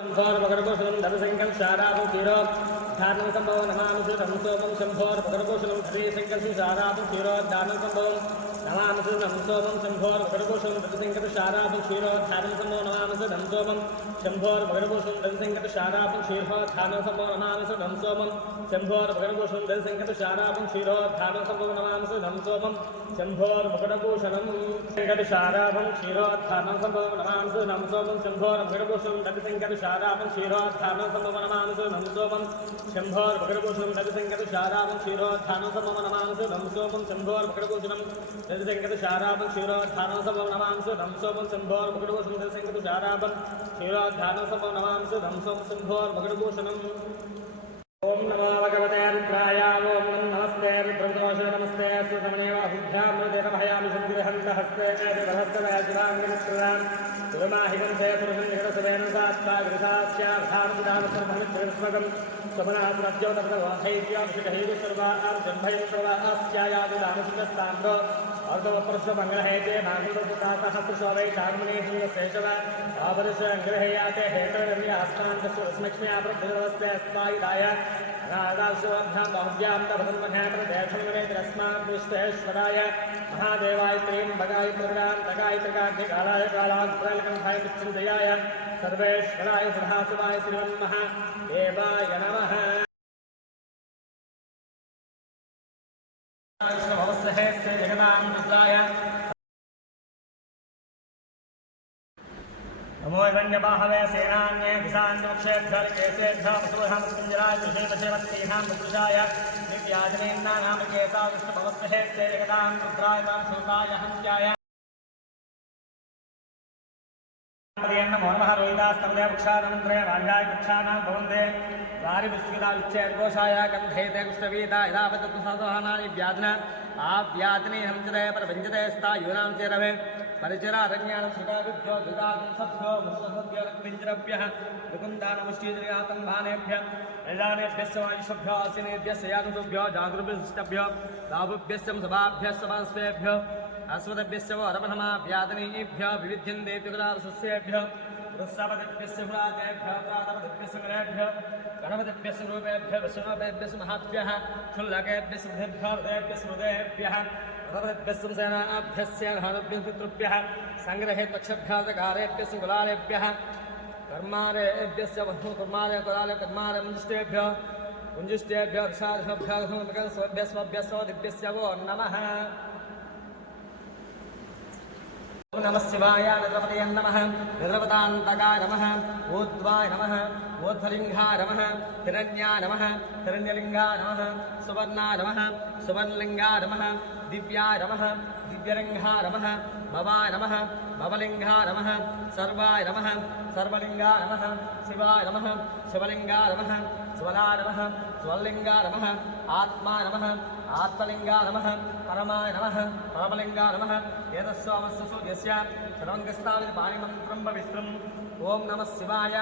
भगरपोषणं धनसंकल्प शारापं क्षीरो धारणं संभवं नमामि सोमं शंभोर भगरपोषणं धनसंकल्प शारापं क्षीरो धारणं संभवं नमामि सोमं शंभोर भगरपोषणं धनसंकल्प शारापं क्षीरो धारणं संभवं नमामि सोमं शंभोर भगरपोषणं धनसंकल्प शारापं क्षीरो धारणं संभवं नमामि सोमं शंभोर भगरपोषणं धनसंकल्प शारापं क्षीरो धारणं संभवं नमामि सोमं शंभोर भगरपोषणं संकल्प शारापं क्षीरो धारणं संभवं नमामि सोमं शंभोर भगरपोषणं धनसंकल्प शारापं क्षीरो धारणं संभवं नमामि सोमं शंभोर भगरपोषणं धनसंकल्प शारापं क्षीरो धारणं संभवं नमामि सोमं शंभोर भगरपोषणं धनसंकल्प शारापं क्षीरो धारणं संभवं नमामि सोमं शंभोर भगरपोषणं धनसंकल्प शारापं क्षीरो धारणं संभवं नमामि सोमं शंभोर भगरपोषणं ओम नमो भगवते रुद्राय ओम नमस्ते रुद्रदोष नमस्ते सुतमेव अहुभ्यां मृदेवभयामि शक्तिरहन्त हस्ते भरतवयाजिवाङ्गमित्ररान् गुरुमाहितं ते पुरुषनिकटसवेन सात्ता गृहास्याधारमुदानसर्वमित्रस्मगं स्वमनासुरज्योतपदवाहैत्याभिषिकहैः सर्वा अर्जन्भैः सर्वा अस्यायादुदानसिकस्ताम्रो अर्धवपुरुषमङ्गलहेते नागुरुपुतासहस्रशोभै चार्मणेशेषव आवर्ष अङ्ग्रहेयाते हेतरव्यास्तान्तस्वरस्मक्ष्म्या प्रभुरवस्ते अस्मायुधाय अनादाशोभ्यां बाहुभ्यां तपदन्महे प्रदेशन्मनेत्रस्मात् विश्वेश्वराय महादेवाय त्र्यम्बकाय त्रिगुणान्तकाय त्रिकाग्निकालाय कालाग्रलकण्ठाय चिन्तयाय सर्वेश्वराय सदाशिवाय श्रीमन्महादेवाय नमः। विष्णुभवस्सहस्रे जगदानन्दाय नमो हिरण्यबाहवे सेनान्ये दिशान्यक्षेभ्यः केशेभ्यः वसुधामस्कुञ्जराय कृषेवशेवत्तीनां पुरुषाय नित्याजनेन्नानामकेता विष्णुभवस्सहस्रे जगदानन्दाय मां शोकाय हन्त्याय नमो नमः रोहितास्तमदे वृक्षानन्तरे वाल्याय वृक्षाणां भवन्ते वारिविस्मिताविच्छेदकोशाय गन्धेते कुष्ठवीता यदावतुसाधनानि व्याधना आव्याधने हंसते परभञ्जते स्तायूनां चेरवे परिचरारज्ञानं सुखाविभ्यो दुदागुंसभ्यो मुसभ्यो रक्तिञ्जरभ्यः मुकुन्दानमुष्टिजयातं भानेभ्यः ऐलानेभ्यश्च वायुषभ्यो आसिनेभ्यश्च यानुषुभ्यो जागृभ्यश्चभ्यो दाभुभ्यश्च सभाभ्यः समास्वेभ्यो अस्वदभ्यश्च वरमणमा व्याधनेभ्यः विविध्यन्तेभ्यः वृत्सापदेभ्यश्च हुरादेभ्यः प्रातपदेभ्यश्च गणेभ्यः गणपतिभ्यश्च रूपेभ्यः विष्णुपेभ्यश्च महाभ्यः क्षुल्लकेभ्यश्च बुधेभ्यः स्मृतेभ्यः रथपतिभ्यश्च सेनाभ्यश्च हानुभ्यः पितृभ्यः सङ्ग्रहे पक्षभ्यः कुलालेभ्यः कर्मारेभ्यश्च कुर्मारे कुलाले कर्मारे मुञ्जिष्टेभ्यः वृषादिभ्यः स्वभ्यः वो नमः। नमः शिवाय निद्रपतये नमः निद्रपतान्तकाय नमः ऊर्ध्वाय नमः ऊर्ध्वलिङ्गाय नमः हिरण्याय नमः हिरण्यलिङ्गाय नमः सुवर्णाय नमः सुवर्णलिङ्गाय नमः दिव्याय नमः दिव्यलिङ्गाय नमः भवाय नमः भवलिङ्गाय नमः सर्वाय नमः सर्वलिङ्गाय नमः शिवाय नमः शिवलिङ्गाय नमः शिवलाय नमः शिवलिङ्गाय नमः आत्माय नमः आत्मलिङ्गाय नमः परमाय नमः परमलिङ्गाय नमः एतस्वामस्य सूर्यस्य सर्वङ्गस्थानि पाणिमन्त्रं पवित्रम् ॐ नमः शिवाय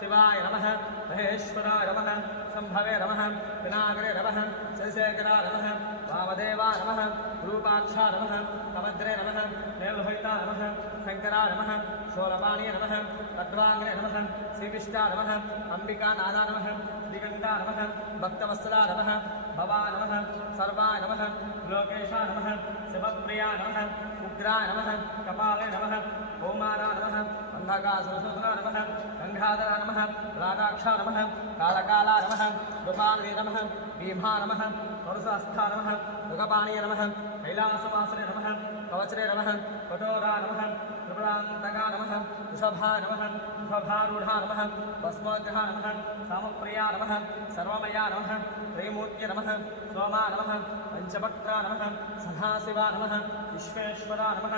शिवाय नमः महेश्वराय नमः शम्भवे नमः पिनागरे नमः शशिशेखराय नमः वामदेवाय नमः रूपाक्षाय नमः कमद्रे नमः नेलुहिताय नमः शङ्कराय नमः शोलपाणिये नमः तद्वाङ्गरे नमः श्रीविष्टाय नमः अम्बिकानादाय नमः श्रीकण्ठाय नमः भक्तवत्सलाय नमः भवाय नमः सर्वाय नमः लोकेशाय नमः शिवप्रियाय नमः उग्राय नमः कपाले नमः ओमाराय नमः अन्धकासुरसूत्राय नमः गङ्गाधराय नमः रागाक्षाय नमः कालकालाय नमः कृपालये नमः भीमाय नमः वरुसहस्ताय नमः मुखपाणिये नमः कैलासवासने नमः कवचरे नमः कठोराय नमः त्रिपुरान्तकाय नमः वृषभाय नमः वृषभारूढाय नमः भस्मोग्रहाय नमः सामप्रियाय नमः सर्वमयाय नमः त्रैमूर्त्यै नमः सोमाय नमः पञ्चभक्त्राय नमः सदाशिवाय नमः विश्वेश्वराय नमः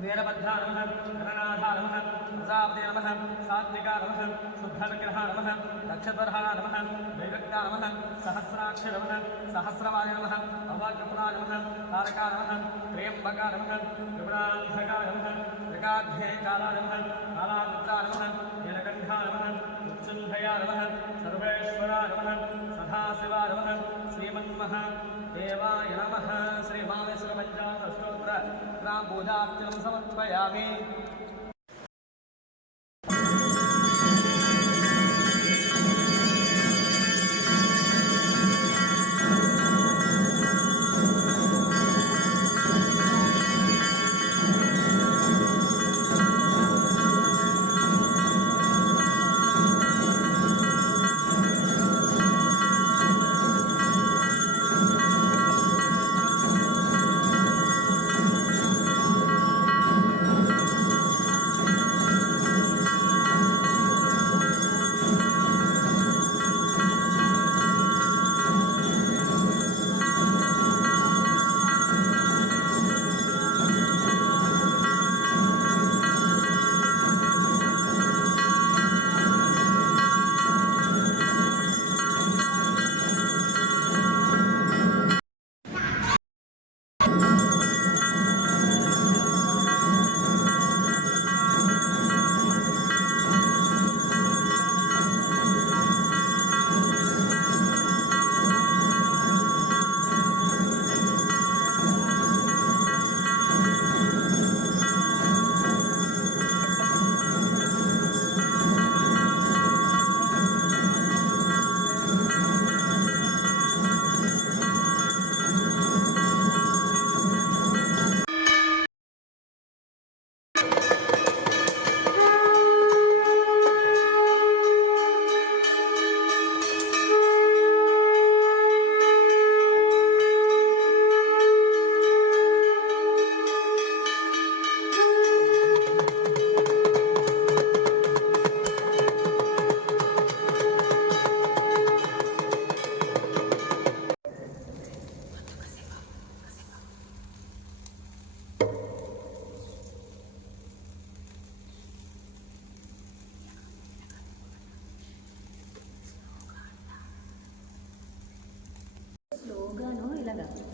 वीरभद्राय नमः गणनाथाय नमः प्रजापते नमः सात्विकाय नमः शुद्धविग्रहाय नमः दक्षध्वराय नमः वैरक्ताय नमः सहस्राक्षे नमः सहस्रवाय नमः अवाक्यपुराय नमः तारकाय नमः त्र्यम्बकाय नमः त्रिपुरान्धकाय नमः त्रिकाध्यायकालाय नमः कालादित्राय नमः नीलकण्ठाय नमः मृत्युञ्जयाय नमः सर्वेश्वराय नमः सदाशिवाय नमः श्रीमन्महादेवाय नमः। श्रीमामेश्वरपञ्चाशतस्तोत्र पूजार्चनं समर्पयामि।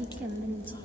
ఈ కింద నుంచి